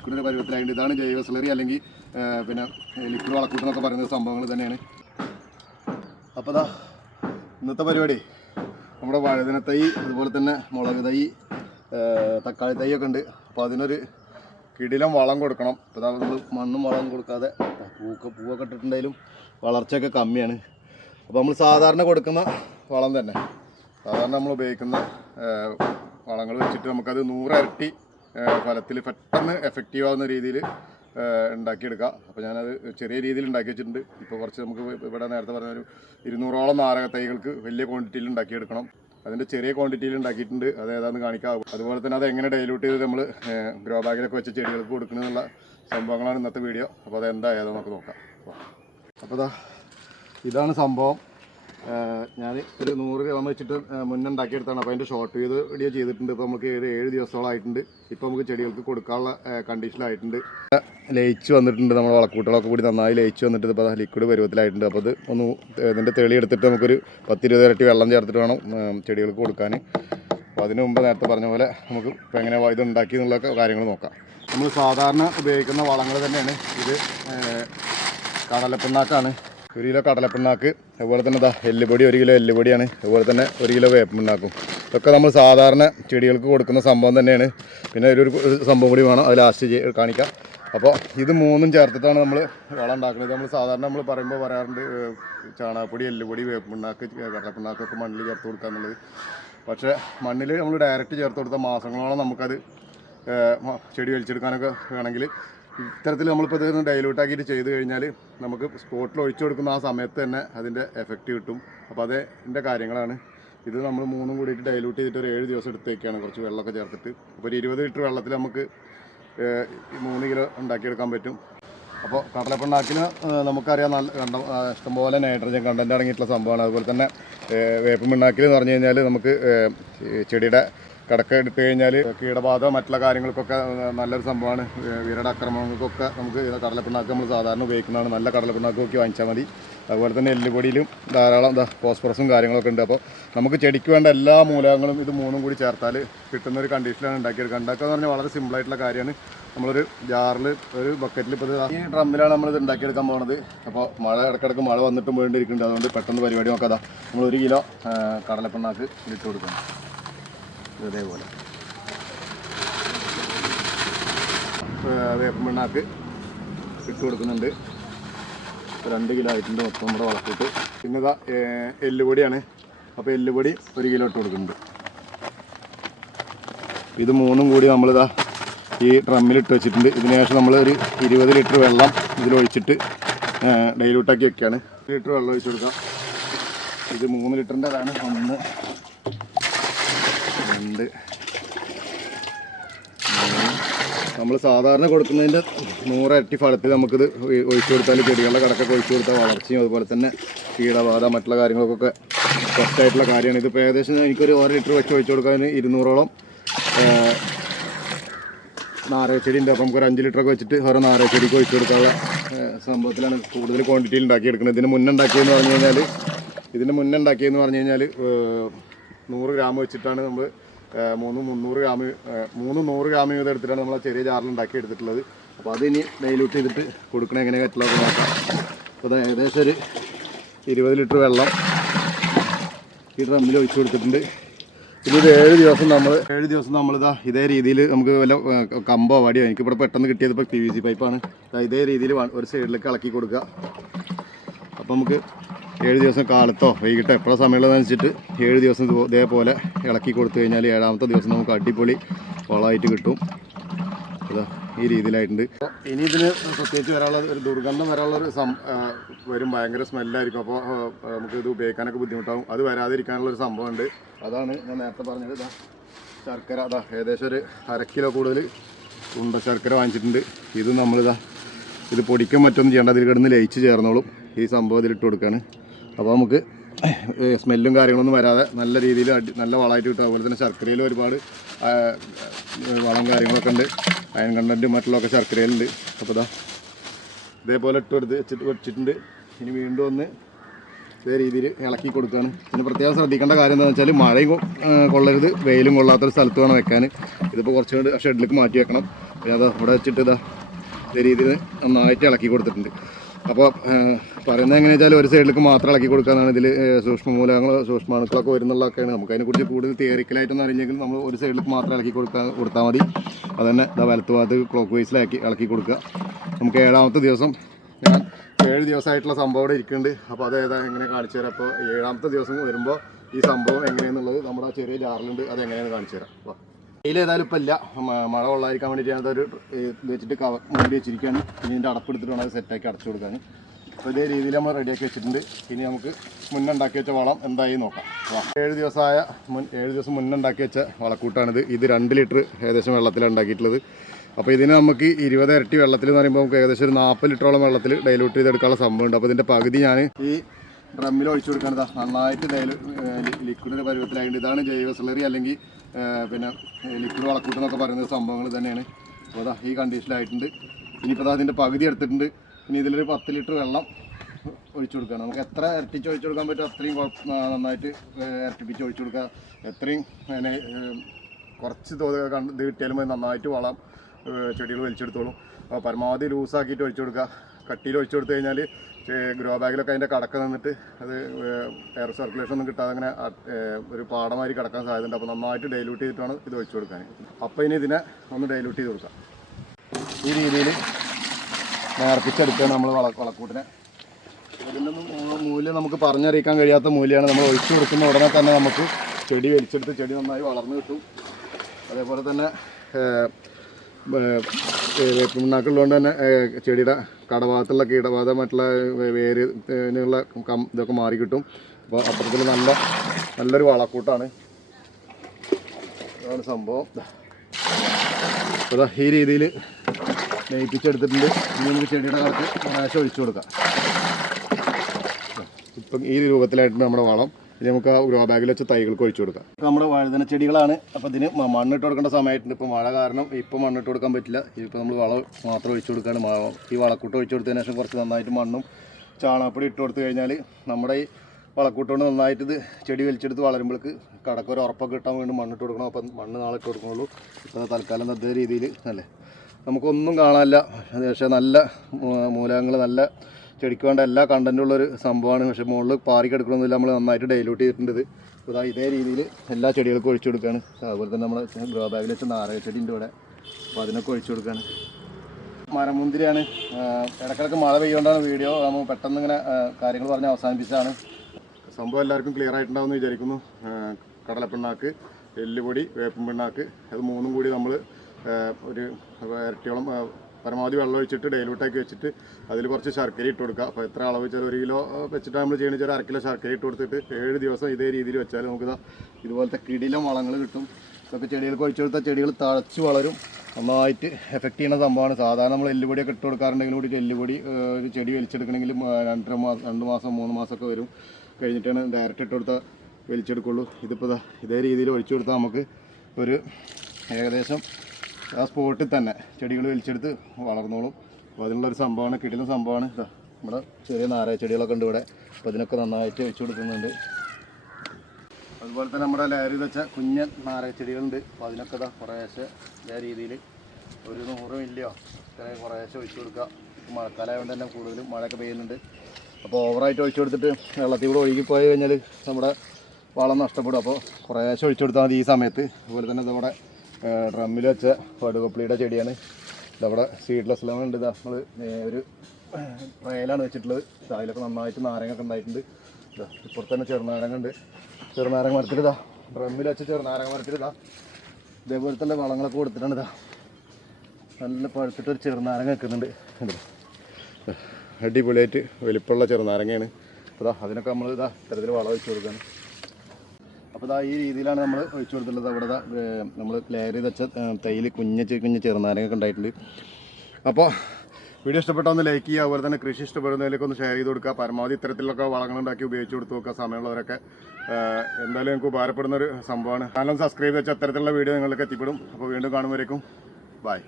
Liquid പരുവത്തിലായിട്ട് ഇതാണ് ജൈവ slurry അല്ലെങ്കിൽ പിന്നെ ലിക്വിഡ് വളക്കൂട്ടെന്നൊക്കെ പറയുന്ന സംഭവങ്ങൾ തന്നെയാണ്. അപ്പോൾ അതാ ഇന്നത്തെ പരിപാടി. നമ്മുടെ വഴുതന തൈ അതുപോലെ തന്നെ മുളക് തൈ തക്കാളി തൈ ഒക്കെ ഉണ്ട്. അപ്പോൾ അതിനൊരു കിടിലം വളം കൊടുക്കണം. ഇപ്പോൾ നമ്മൾ മണ്ണും വളവും കൊടുക്കാതെ പൂക്ക പൂവൊക്കെ ഇട്ടിട്ടുണ്ടെങ്കിലും വളർച്ചയൊക്കെ കമ്മിയാണ്. അപ്പോൾ നമ്മൾ സാധാരണ കൊടുക്കുന്ന വളം തന്നെ. സാധാരണ നമ്മൾ ഉപയോഗിക്കുന്ന വളങ്ങൾ വെച്ചിട്ട് നമുക്കത് നൂറരട്ടി ഫലത്തിൽ പെട്ടെന്ന് എഫക്റ്റീവ് ആവുന്ന രീതിയിൽ ഉണ്ടാക്കിയെടുക്കാം. അപ്പോൾ ഞാനത് ചെറിയ രീതിയിൽ ഉണ്ടാക്കി വെച്ചിട്ടുണ്ട്. ഇപ്പോൾ കുറച്ച് നമുക്ക് ഇവിടെ നേരത്തെ പറഞ്ഞ ഒരു ഇരുന്നൂറോളം നാരക തൈകൾക്ക് വലിയ ക്വാണ്ടിറ്റിയിൽ ഉണ്ടാക്കിയെടുക്കണം. അതിന്റെ ചെറിയ ക്വാണ്ടിറ്റിയിൽ ഉണ്ടാക്കിയിട്ടുണ്ട്. അത് ഏതാണെന്ന് കാണിക്കാം അതുപോലെ തന്നെ അത് എങ്ങനെ ഡൈലൂട്ട് ചെയ്ത് നമ്മൾ ഗ്രോ ബാഗിലൊക്കെ വെച്ച് ചെടികൾക്ക് കൊടുക്കണമെന്നുള്ള സംഭവങ്ങളാണ് ഇന്നത്തെ വീഡിയോ അപ്പോൾ അത് എന്താ നമുക്ക് നോക്കാം. അപ്പോൾ അതാ ഇതാണ് സംഭവം. ഞാൻ ഒരു നൂറ് ഗ്രാം വെച്ചിട്ട് മുന്നുണ്ടാക്കിയെടുത്താണ്. അപ്പോൾ അതിന്റെ ഷോർട്ട് ചെയ്ത് വീഡിയോ ചെയ്തിട്ടുണ്ട്. ഇപ്പോൾ നമുക്ക് ഒരു ഏഴ് ദിവസങ്ങളായിട്ടുണ്ട് ഇപ്പോൾ നമുക്ക് ചെടികൾക്ക് കൊടുക്കാനുള്ള കണ്ടീഷനിലായിട്ടുണ്ട് ലയിച്ച് വന്നിട്ടുണ്ട് നമ്മുടെ വളക്കൂട്ടുകളൊക്കെ കൂടി നന്നായി ലയിച്ച് വന്നിട്ട് ഇപ്പോൾ ലിക്വിഡ് പരുവത്തിലായിട്ടുണ്ട്. അപ്പോൾ അത് ഒന്ന് ഇതിന്റെ തെളി എടുത്തിട്ട് നമുക്കൊരു പത്തിരുപത് ഇരട്ടി വെള്ളം ചേർത്തിട്ട് വേണം ചെടികൾക്ക് കൊടുക്കാൻ അപ്പോൾ അതിന് മുമ്പ് നേരത്തെ പറഞ്ഞ പോലെ നമുക്ക് എങ്ങനെ ഇത് ഉണ്ടാക്കി എന്നുള്ള കാര്യങ്ങൾ നോക്കാം. നമ്മൾ സാധാരണ ഉപയോഗിക്കുന്ന വളങ്ങൾ തന്നെയാണ്. ഇത് കടലപ്പിണ്ണാക്കാണ്. ഒരു കിലോ കടലപ്പിണ്ണാക്ക് അതുപോലെ തന്നെ ഇതാ എല്ലുപൊടി ഒരു കിലോ എല്ലുപൊടിയാണ്. അതുപോലെ തന്നെ ഒരു കിലോ വേപ്പിണ്ണാക്കും ഇതൊക്കെ നമ്മൾ സാധാരണ ചെടികൾക്ക് കൊടുക്കുന്ന സംഭവം തന്നെയാണ്. പിന്നെ ഒരു ഒരു സംഭവം കൂടി വേണം അത് ലാസ്റ്റ് കാണിക്കാം. അപ്പോൾ ഇത് മൂന്നും ചേർത്തിട്ടാണ് നമ്മൾ വളം ഉണ്ടാക്കുന്നത്. നമ്മൾ സാധാരണ നമ്മൾ പറയുമ്പോൾ പറയാറുണ്ട് ചാണകപ്പൊടി എല്ലുപൊടി വേപ്പിണ്ണാക്ക് കടലപ്പിണ്ണാക്കൊക്കെ മണ്ണിൽ ചേർത്ത് കൊടുക്കുക എന്നുള്ളത്. പക്ഷേ മണ്ണിൽ നമ്മൾ ഡയറക്റ്റ് ചേർത്ത് കൊടുത്ത മാസങ്ങളോളം നമുക്കത് ചെടി വലിച്ചെടുക്കാനൊക്കെ വേണമെങ്കിൽ ഇത്തരത്തിൽ നമ്മളിപ്പോൾ ഇതൊന്ന് ഡൈലൂട്ട് ആക്കിയിട്ട് ചെയ്ത് കഴിഞ്ഞാൽ നമുക്ക് സ്പോട്ടിൽ ഒഴിച്ചു കൊടുക്കുന്ന ആ സമയത്ത് തന്നെ അതിന്റെ എഫക്റ്റ് കിട്ടും. അപ്പോൾ അതിന്റെ കാര്യങ്ങളാണ്. ഇത് നമ്മൾ മൂന്നും കൂടിയിട്ട് ഡൈലൂട്ട് ചെയ്തിട്ട് ഒരു ഏഴ് ദിവസം എടുത്തേക്കാണ് കുറച്ച് വെള്ളമൊക്കെ ചേർത്തിട്ട്. അപ്പോൾ ഒരു ഇരുപത് ലിറ്റർ വെള്ളത്തിൽ നമുക്ക് മൂന്ന് കിലോ ഉണ്ടാക്കിയെടുക്കാൻ പറ്റും. അപ്പോൾ കടലപ്പിണ്ണാക്കിന് നമുക്കറിയാം നല്ല കണ്ട ഇഷ്ടംപോലെ നൈട്രജൻ കണ്ടന്റ് അടങ്ങിയിട്ടുള്ള സംഭവമാണ്. അതുപോലെ തന്നെ ഏഹ്, വേപ്പ് പിണ്ണാക്കിൽ എന്ന് പറഞ്ഞു കഴിഞ്ഞാൽ നമുക്ക് ചെടിയുടെ കടക്ക എടുത്തു കഴിഞ്ഞാൽ കീടബാധ മറ്റുള്ള കാര്യങ്ങൾക്കൊക്കെ നല്ലൊരു സംഭവമാണ്. ഏഹ്, വീരുടെ ആക്രമണങ്ങൾക്കൊക്കെ നമുക്ക് കടലപ്പിണ്ണാക്ക് നമ്മൾ സാധാരണ ഉപയോഗിക്കുന്നതാണ്. നല്ല കടലപ്പിണ്ണാക്ക് നോക്കി വാങ്ങിച്ചാൽ മതി. അതുപോലെ തന്നെ എല്ലുപൊടിയിലും ധാരാളം എന്താ ഫോസ്ഫറസും കാര്യങ്ങളൊക്കെ ഉണ്ട്. അപ്പോൾ നമുക്ക് ചെടിക്ക് വേണ്ട എല്ലാ മൂലകങ്ങളും ഇത് മൂന്നും കൂടി ചേർത്താൽ കിട്ടുന്ന ഒരു കണ്ടീഷനിലാണ് ഉണ്ടാക്കിയെടുക്കുക. ഉണ്ടാക്കുക എന്ന് പറഞ്ഞാൽ വളരെ സിമ്പിളായിട്ടുള്ള കാര്യമാണ്. നമ്മളൊരു ജാറിൽ ഒരു ബക്കറ്റിൽ ഇപ്പോൾ ഈ ഡ്രമ്മിലാണ് നമ്മളിത് ഉണ്ടാക്കിയെടുക്കാൻ പോകുന്നത് അപ്പോൾ മഴ ഇടയ്ക്കിടയ്ക്ക് മഴ വന്നിട്ടും വേണ്ടിയിരിക്കുന്നുണ്ട് അതുകൊണ്ട് പെട്ടെന്ന് പരിപാടി നോക്കാതാ. നമ്മൾ ഒരു കിലോ കടലപ്പിണ്ണാക്ക് ഇട്ട് കൊടുക്കണം. ഇതേപോലെ. വേപ്പമണ്ണാക്ക് ഇട്ട് കൊടുക്കുന്നുണ്ട്. രണ്ട് കിലോ ആയിട്ടുണ്ട് മൊത്തം നമ്മുടെ വളർത്തിട്ട് പിന്നെ ഇതാ എല്ലുപൊടിയാണ്. അപ്പോൾ എല്ലുപൊടി ഒരു കിലോ ഇട്ട് കൊടുക്കുന്നുണ്ട്. ഇത് മൂന്നും കൂടി നമ്മളിതാ ഈ ഡ്രമ്മിലിട്ട് വെച്ചിട്ടുണ്ട്. ഇതിന് ശേഷം നമ്മൾ ഒരു ഇരുപത് ലിറ്റർ വെള്ളം ഇതിലൊഴിച്ചിട്ട് ഡൈലൂട്ടാക്കി വെക്കുകയാണ് ലിറ്റർ വെള്ളം ഒഴിച്ചു കൊടുക്കാം. ഇത് മൂന്ന് ലിറ്ററിന്റെതാണ്. ഒന്ന് രണ്ട്. നമ്മൾ സാധാരണ കൊടുക്കുന്നതിന്റെ നൂറരട്ടി ഫലത്തിൽ നമുക്കിത് ഒഴി- ഒഴിച്ചു കൊടുത്താൽ ചെടികളുടെ കടക്കൊക്കെ ഒഴിച്ചു കൊടുത്താൽ വളർച്ചയും അതുപോലെ തന്നെ കീടബാധ മറ്റുള്ള കാര്യങ്ങൾക്കൊക്കെ ഫസ്റ്റായിട്ടുള്ള കാര്യമാണ്. ഇതിപ്പോൾ ഏകദേശം എനിക്കൊരു ഓരോ ലിറ്റർ വെച്ച് ഒഴിച്ചു കൊടുക്കാൻ ഇരുന്നൂറോളം ഏഹ്, നാരകച്ചെടി ഉണ്ട് അപ്പോൾ നമുക്കൊരു അഞ്ച് ലിറ്ററൊക്കെ വെച്ചിട്ട് ഓരോ നാരകച്ചെടിക്ക് ഒഴിച്ചു കൊടുക്കാനുള്ള സംഭവത്തിലാണ് കൂടുതൽ ക്വാണ്ടിറ്റിയിൽ ഉണ്ടാക്കിയെടുക്കുന്നത് ഇതിന് മുന്നേ ഉണ്ടാക്കിയെന്ന് പറഞ്ഞു കഴിഞ്ഞാൽ ഇതിന് മുന്നേ ഉണ്ടാക്കിയെന്ന് പറഞ്ഞു കഴിഞ്ഞാൽ നൂറ് ഗ്രാം വെച്ചിട്ടാണ് നമ്മൾ മൂന്ന് മുന്നൂറ് ഗ്രാം മൂന്ന് നൂറ് ഗ്രാം വീതം എടുത്തിട്ടാണ് നമ്മൾ ചെറിയ ജാറിൽ ഉണ്ടാക്കി എടുത്തിട്ടുള്ളത്. അപ്പോൾ അത് ഇനി ഡൈലൂട്ട് ചെയ്തിട്ട് കൊടുക്കണേ എങ്ങനെ പറ്റില്ല നോക്കാം. അപ്പോൾ ഏകദേശം ഒരു ഇരുപത് ലിറ്റർ വെള്ളം ഈ ഡ്രമ്മിൽ ഒഴിച്ചു കൊടുത്തിട്ടുണ്ട്. ഇനി ഇത് ഏഴ് ദിവസം നമ്മൾ ഏഴ് ദിവസം നമ്മളിതാ ഇതേ രീതിയിൽ നമുക്ക് വല്ല കമ്പോ വടിയോ എനിക്കിവിടെ പെട്ടെന്ന് കിട്ടിയത് ഇപ്പോൾ പി വി സി പൈപ്പാണ് ഇതേ രീതിയിൽ ഒരു സൈഡിലേക്ക് ഇളക്കി കൊടുക്കുക. അപ്പോൾ നമുക്ക് ഏഴ് ദിവസം കാലത്തോ വൈകിട്ടോ എപ്പോഴോ സമയമുള്ളതനുസരിച്ചിട്ട് ഏഴ് ദിവസം ഇതുപോ- ഇതേപോലെ ഇളക്കി കൊടുത്തു കഴിഞ്ഞാൽ ഏഴാമത്തെ ദിവസം നമുക്ക് അടിപൊളി വളമായിട്ട് കിട്ടും. അതാ ഈ രീതിയിലായിട്ടുണ്ട്. ഇനി ഇതിന് പ്രത്യേകിച്ച് വരാനുള്ള ഒരു ദുർഗന്ധം വരാനുള്ള ഒരു സം വരും. ഭയങ്കര സ്മെല്ലായിരിക്കും. അപ്പോൾ നമുക്ക് ഇത് ഉപയോഗിക്കാനൊക്കെ ബുദ്ധിമുട്ടാകും അത് വരാതിരിക്കാനുള്ള ഒരു സംഭവമുണ്ട്. അതാണ് ഞാൻ നേരത്തെ പറഞ്ഞത്. ഇതാ ശർക്കര. അതാ ഏകദേശം ഒരു അര കിലോ കൂടുതൽ ഉണ്ട ശർക്കര വാങ്ങിച്ചിട്ടുണ്ട്. ഇത് നമ്മളിതാ ഇത് പൊടിക്കും മറ്റൊന്നും ചെയ്യേണ്ട. അതിൽ കിടന്ന് ലയിച്ച് ചേർന്നോളും. ഈ സംഭവം ഇതിലിട്ട് കൊടുക്കുകയാണ് അപ്പോൾ നമുക്ക് സ്മെല്ലും കാര്യങ്ങളൊന്നും വരാതെ നല്ല രീതിയിൽ നല്ല വളമായിട്ട് കിട്ടും. അതുപോലെ തന്നെ ശർക്കരയിൽ ഒരുപാട് വളം കാര്യങ്ങളൊക്കെ ഉണ്ട്. അയൺ കണ്ടന്റും മറ്റുള്ളതൊക്കെ ശർക്കരയിലുണ്ട്. അപ്പോൾ ഇതാ ഇതേപോലെ ഇട്ട് എടുത്ത് വെച്ചിട്ട് വെച്ചിട്ടുണ്ട്. ഇനി വീണ്ടും ഒന്ന് ഇതേ രീതിയിൽ ഇളക്കി കൊടുക്കുകയാണ് പിന്നെ പ്രത്യേകം ശ്രദ്ധിക്കേണ്ട കാര്യം എന്താണെന്ന് വെച്ചാൽ മഴയും കൊള്ളരുത്. വെയിലും കൊള്ളാത്തൊരു സ്ഥലത്ത് വേണം വെക്കാൻ ഇതിപ്പോൾ കുറച്ചുകൂടി ഷെഡിലേക്ക് മാറ്റി വെക്കണം. പിന്നെ അത് ഇവിടെ വെച്ചിട്ട് ഇതാ ഇതേ രീതിയിൽ നന്നായിട്ട് ഇളക്കി കൊടുത്തിട്ടുണ്ട്. അപ്പോൾ പറയുന്നത് എങ്ങനെ വെച്ചാൽ ഒരു സൈഡിലേക്ക് മാത്രം ഇളക്കി കൊടുക്കാനാണ് ഇതിൽ സൂക്ഷ്മ മൂലകങ്ങൾ സൂക്ഷ്മാണുക്കളൊക്കെ വരുന്നുള്ളതൊക്കെയാണ് നമുക്ക് അതിനെക്കുറിച്ച് കൂടുതൽ തിയറിക്കലായിട്ടൊന്നും അറിഞ്ഞെങ്കിൽ നമ്മൾ ഒരു സൈഡിലേക്ക് മാത്രം ഇളക്കി കൊടുക്കാൻ കൊടുത്താൽ മതി. അത് തന്നെ ഇതാ വലത്ത് ഭാഗത്ത് ക്ലോക്ക് വൈസിലാക്കി ഇളക്കി കൊടുക്കുക. നമുക്ക് ഏഴാമത്തെ ദിവസം ഞാൻ ഏഴ് ദിവസമായിട്ടുള്ള സംഭവം ഇവിടെ ഇരിക്കുന്നുണ്ട്. അപ്പോൾ അത് ഏതാ എങ്ങനെ കാണിച്ചു തരാം. അപ്പോൾ ഏഴാമത്തെ ദിവസം വരുമ്പോൾ ഈ സംഭവം എങ്ങനെയെന്നുള്ളത് നമ്മുടെ ആ ചെറിയ ജാറിലുണ്ട്. അത് എങ്ങനെയാണെന്ന് കാണിച്ചു തരാം. അപ്പോൾ വെയിൽ ഏതായാലും ഇപ്പം ഇല്ല. മഴ കൊള്ളാതിരിക്കാൻ വേണ്ടിയിട്ട് ഞാനതൊരു വെച്ചിട്ട് കവർ മൂടി വെച്ചിരിക്കുകയാണ്. ഇനി ഇതിന്റെ അടപ്പെടുത്തിട്ട് വേണം അത് സെറ്റാക്കി അടച്ചു കൊടുക്കാൻ. ഇതേ രീതിയിൽ നമ്മൾ റെഡിയാക്കി വെച്ചിട്ടുണ്ട്. ഇനി നമുക്ക് മുന്നുണ്ടാക്കി വെച്ച വളം എന്തായി നോക്കാം. ഏഴ് ദിവസമായ മുൻ ഏഴ് ദിവസം മുന്നുണ്ടാക്കി വെച്ച വളക്കൂട്ടാണിത്. ഇത് രണ്ട് ലിറ്റർ ഏകദേശം വെള്ളത്തിലാണ് ഉണ്ടാക്കിയിട്ടുള്ളത്. അപ്പോൾ ഇതിന് നമുക്ക് ഇരുപത് ഇരട്ടി വെള്ളത്തിൽ എന്ന് പറയുമ്പോൾ നമുക്ക് ഏകദേശം ഒരു നാൽപ്പത് ലിറ്ററോളം വെള്ളത്തിൽ ഡൈലൂട്ട് ചെയ്തെടുക്കാനുള്ള സംഭവമുണ്ട്. അപ്പോൾ ഇതിന്റെ പകുതി ഞാൻ ഈ ഡ്രമ്മിൽ ഒഴിച്ചു കൊടുക്കണതാ നന്നായിട്ട് ലിക്വിഡിന്റെ പരുവത്തിലായിട്ട് ഇതാണ് ജൈവ സിലറി അല്ലെങ്കിൽ പിന്നെ ലിക്വിഡ് വളക്കൂട്ടെന്നൊക്കെ പറയുന്ന സംഭവങ്ങൾ തന്നെയാണ് അപ്പോൾ അതാ ഈ കണ്ടീഷനിലായിട്ടുണ്ട് ഇനിയിപ്പോൾ അതാ അതിന്റെ പകുതി എടുത്തിട്ടുണ്ട്. ഇനി ഇതിലൊരു പത്ത് ലിറ്റർ വെള്ളം ഒഴിച്ചു കൊടുക്കുകയാണ് നമുക്ക് എത്ര ഇരട്ടിച്ച് ഒഴിച്ചു കൊടുക്കാൻ പറ്റും അത്രയും നന്നായിട്ട് ഇരട്ടിപ്പിച്ച് ഒഴിച്ചു കൊടുക്കുക എത്രയും അതിനെ കുറച്ച് തോത് കണ്ട് ഇത് കിട്ടിയാലും മതി. നന്നായിട്ട് വളം ചെടികൾ വലിച്ചെടുത്തോളും. പരമാവധി ലൂസാക്കിയിട്ട് ഒഴിച്ചു കൊടുക്കുക. കട്ടിയിൽ ഒഴിച്ചു കൊടുത്തു കഴിഞ്ഞാൽ ഗ്രോ ബാഗിലൊക്കെ അതിന്റെ കടക്ക നിന്നിട്ട് അത് എയർ സർക്കുലേഷൻ ഒന്നും കിട്ടാതെ അങ്ങനെ ഒരു പാടമാതിരി കിടക്കാൻ സാധ്യതയുണ്ട്. അപ്പോൾ നന്നായിട്ട് ഡൈലൂട്ട് ചെയ്തിട്ടാണ് ഇത് ഒഴിച്ചു കൊടുക്കാൻ. അപ്പോൾ ഇനി ഇതിനെ ഒന്ന് ഡൈലൂട്ട് ചെയ്ത് കൊടുക്കാം. ഈ രീതിയിൽ നേർപ്പിച്ചെടുക്കുക നമ്മൾ വള വളക്കൂട്ടിനെ. അതിന്റെ മൂല്യം നമുക്ക് പറഞ്ഞറിയിക്കാൻ കഴിയാത്ത മൂല്യമാണ് നമ്മൾ ഒഴിച്ചു കൊടുക്കുന്ന ഉടനെ തന്നെ നമുക്ക് ചെടി വലിച്ചെടുത്ത് ചെടി നന്നായി വളർന്നു കിട്ടും. അതേപോലെ തന്നെ വേപ്പിണ്ണാക്കുള്ളതുകൊണ്ട് തന്നെ ചെടിയുടെ കടഭാഗത്തുള്ള കീടബാധ മറ്റുള്ള വേര് ഇതിനുള്ള കം ഇതൊക്കെ മാറി കിട്ടും. അപ്പോൾ അത്തരത്തിൽ നല്ല നല്ലൊരു വളക്കൂട്ടാണ്. അതാണ് സംഭവം. അപ്പോൾ ഈ രീതിയിൽ നെയ്പ്പിച്ചെടുത്തിട്ടുണ്ട് ഇനി നമുക്ക് ചെടിയുടെ കാലത്ത് പ്രാവശ്യം ഒഴിച്ചു കൊടുക്കാം. ഇപ്പം ഈ രൂപത്തിലായിട്ട് നമ്മുടെ വളം. ഇനി നമുക്ക് ആ ഗ്രോ ബാഗിൽ വെച്ച് തൈകൾക്ക് ഒഴിച്ചു കൊടുക്കാം. നമ്മുടെ വഴുതന ചെടികളാണ്. അപ്പോൾ ഇതിന് മണ്ണിട്ട് കൊടുക്കേണ്ട സമയമായിട്ടുണ്ട്. ഇപ്പോൾ മഴ കാരണം ഇപ്പം മണ്ണിട്ട് കൊടുക്കാൻ പറ്റില്ല. ഇപ്പോൾ നമ്മൾ വളം മാത്രം ഒഴിച്ചു കൊടുക്കുകയാണ് ഈ വളക്കൂട്ട് ഒഴിച്ചു കൊടുത്തതിന് ശേഷം കുറച്ച് നന്നായിട്ട് മണ്ണും ചാണകപ്പൊടി ഇട്ട് കൊടുത്തു കഴിഞ്ഞാൽ നമ്മുടെ ഈ വളക്കൂട്ട് കൊണ്ട് നന്നായിട്ട് ഇത് ചെടി വലിച്ചെടുത്ത് വളരുമ്പോഴേക്ക് കടക്കൊരു ഉറപ്പൊക്കെ കിട്ടാൻ വേണ്ടി മണ്ണിട്ട് കൊടുക്കണം. അപ്പം മണ്ണ് നാളെ ഇട്ട് കൊടുക്കുന്നുള്ളൂ. ഇപ്പോൾ തൽക്കാലം അതേ രീതിയിൽ അല്ലേ? നമുക്കൊന്നും കാണാനില്ല. അത് പക്ഷേ നല്ല മൂലകങ്ങൾ നല്ല ചെടിക്ക് വേണ്ട എല്ലാ കണ്ടന്റും ഉള്ളൊരു സംഭവമാണ്. പക്ഷേ മുകളിൽ പാറി കിടക്കണമെന്നില്ല നമ്മൾ നന്നായിട്ട് ഡൈലൂട്ട് ചെയ്തിട്ടുണ്ട് അപ്പോൾ ഇതാ രീതിയിൽ എല്ലാ ചെടികൾക്കും ഒഴിച്ചു കൊടുക്കുകയാണ് അതുപോലെ തന്നെ നമ്മൾ ഗ്രോ ബാഗിൽ വെച്ച നാരക ചെടിന്റെ ഇവിടെ. അപ്പോൾ അതിനൊക്കെ ഒഴിച്ചു കൊടുക്കുകയാണ് മരമുന്തിരിയാണ്. ഇടക്കിടക്ക് മഴ പെയ്യുകൊണ്ടാണ് വീഡിയോ നമ്മൾ പെട്ടെന്ന് ഇങ്ങനെ കാര്യങ്ങൾ പറഞ്ഞ് അവസാനിപ്പിച്ചതാണ്. സംഭവം എല്ലാവർക്കും ക്ലിയർ ആയിട്ടുണ്ടാവുമെന്ന് വിചാരിക്കുന്നു. കടലപ്പിണ്ണാക്ക് എല്ലുപൊടി വേപ്പൻ പിണ്ണാക്ക് അത് മൂന്നും കൂടി നമ്മൾ ഒരു ഇരട്ടിയോളം പരമാവധി വെള്ളം ഒഴിച്ചിട്ട് ഡൈലൂട്ടാക്കി വെച്ചിട്ട് അതിൽ കുറച്ച് ശർക്കര ഇട്ട് കൊടുക്കുക. അപ്പോൾ എത്ര അളവ് വെച്ചാൽ ഒരു കിലോ വെച്ചിട്ട് നമ്മൾ ചെയ്യണ വെച്ചാൽ അര കിലോ ശർക്കര ഇട്ട് കൊടുത്തിട്ട് ഏഴ് ദിവസം ഇതേ രീതിയിൽ വെച്ചാൽ നമുക്ക് ഇതുപോലത്തെ കിടിലം വളങ്ങൾ കിട്ടും. ഇതൊക്കെ ചെടികൾക്ക് ഒഴിച്ചു കൊടുത്താൽ ചെടികൾ തഴച്ച് വളരും. നന്നായിട്ട് എഫക്റ്റ് ചെയ്യുന്ന സംഭവമാണ്. സാധാരണ നമ്മൾ എല്ലുപൊടിയൊക്കെ ഇട്ട് കൊടുക്കാറുണ്ടെങ്കിൽ കൂടി എല്ലുപൊടി ഒരു ചെടി വലിച്ചെടുക്കണമെങ്കിൽ രണ്ടര മാസം രണ്ട് മാസം മൂന്ന് മാസമൊക്കെ വരും. കഴിഞ്ഞിട്ടാണ് ഡയറക്റ്റ് ഇട്ട് കൊടുത്താൽ വലിച്ചെടുക്കുള്ളൂ. ഇതിപ്പോൾ ഇതേ രീതിയിൽ ഒഴിച്ചു കൊടുത്താൽ നമുക്ക് ഒരു ഏകദേശം ആ സ്പോട്ടിൽ തന്നെ ചെടികൾ വലിച്ചെടുത്ത് വളർന്നോളും. അപ്പോൾ അതിനുള്ളൊരു സംഭവമാണ് കിട്ടുന്ന സംഭവമാണ്. ഇതാ നമ്മുടെ ചെറിയ നാരായ ചെടികളൊക്കെ ഉണ്ട് ഇവിടെ. അപ്പോൾ അതിനൊക്കെ നന്നായിട്ട് വെച്ച് കൊടുക്കുന്നുണ്ട്. അതുപോലെ തന്നെ നമ്മുടെ ലെയർ വെച്ച കുഞ്ഞൻ നാരായ ചെടികളുണ്ട്. അപ്പോൾ അതിനൊക്കെ ഇതാ കുറേശ്ശെ ഇതേ രീതിയിൽ ഒരു നൂറ് മില്ലിയോ ഇത്രയും കുറേശ്ശെ ഒഴിച്ചു കൊടുക്കുക. മഴക്കാലമായതുകൊണ്ട് തന്നെ കൂടുതലും മഴയൊക്കെ പെയ്യുന്നുണ്ട്. അപ്പോൾ ഓവറായിട്ട് ഒഴിച്ചു കൊടുത്തിട്ട് വെള്ളത്തിൽ കൂടെ ഒഴുകിപ്പോയി പോയി കഴിഞ്ഞാൽ നമ്മുടെ വളം നഷ്ടപ്പെടും. അപ്പോൾ കുറേശ്ശെ ഒഴിച്ചു കൊടുത്താൽ മതി ഈ സമയത്ത്. അതുപോലെ തന്നെ നമ്മുടെ ഡ്രമ്മിൽ വെച്ച പടുകപ്പിളിയുടെ ചെടിയാണ്. ഇതവിടെ സീഡ്ലെസ് ലെമൺ ഉണ്ട്. നമ്മൾ ഒരു ട്രയലാണ് വെച്ചിട്ടുള്ളത്. അതിലൊക്കെ നന്നായിട്ട് നാരങ്ങൊക്കെ ഉണ്ടായിട്ടുണ്ട്. ഇപ്പുറത്ത് തന്നെ ചെറുനാരങ്ങ ഉണ്ട്. ചെറുനാരങ്ങ മരത്തിലിതാ ഡ്രമ്മിൽ വെച്ച ചെറുനാരങ്ങ മരത്തിലിതാ ഇതേപോലെ തന്നെ വളങ്ങളൊക്കെ കൊടുത്തിട്ടാണ് ഇതാ നല്ല പഴുത്തിട്ട് ഒരു ചെറുനാരങ്ങ വെക്കുന്നുണ്ട്? അടിപൊളിയായിട്ട് വലിപ്പമുള്ള ചെറുനാരങ്ങയാണ്. ദാ അതിനൊക്കെ നമ്മൾ ഇതാ ഇത്തരത്തിൽ വളം വെച്ച് കൊടുക്കുകയാണ് അപ്പോൾ ഇതാ ഈ രീതിയിലാണ് നമ്മൾ ഒഴിച്ചു കൊടുത്തിട്ടുള്ളത്. അവിടെ നമ്മൾ ലെയർ ചെയ്ത് വെച്ച തൈയിൽ കുഞ്ഞ കുഞ്ഞ് ചെറുനാരങ്ങൊക്കെ ഉണ്ടായിട്ടുണ്ട്. അപ്പോൾ വീഡിയോ ഇഷ്ടപ്പെട്ടാൽ ഒന്ന് ലൈക്ക് ചെയ്യുക അതുപോലെ തന്നെ കൃഷി ഇഷ്ടപ്പെടുന്നതിലേക്ക് ഒന്ന് ഷെയർ ചെയ്ത് കൊടുക്കുക. പരമാവധി ഇത്തരത്തിലൊക്കെ വളങ്ങളുണ്ടാക്കി ഉപയോഗിച്ച് കൊടുത്ത് നോക്കുക സമയമുള്ളവരൊക്കെ എന്തായാലും നിങ്ങൾക്ക് ഉപകാരപ്പെടുന്ന ഒരു സംഭവമാണ്. ചാനൽ സബ്സ്ക്രൈബ് വെച്ചാൽ അത്തരത്തിലുള്ള വീഡിയോ നിങ്ങൾക്ക് എത്തിപ്പെടും. അപ്പോൾ വീണ്ടും കാണുമ്പോഴേക്കും ബൈ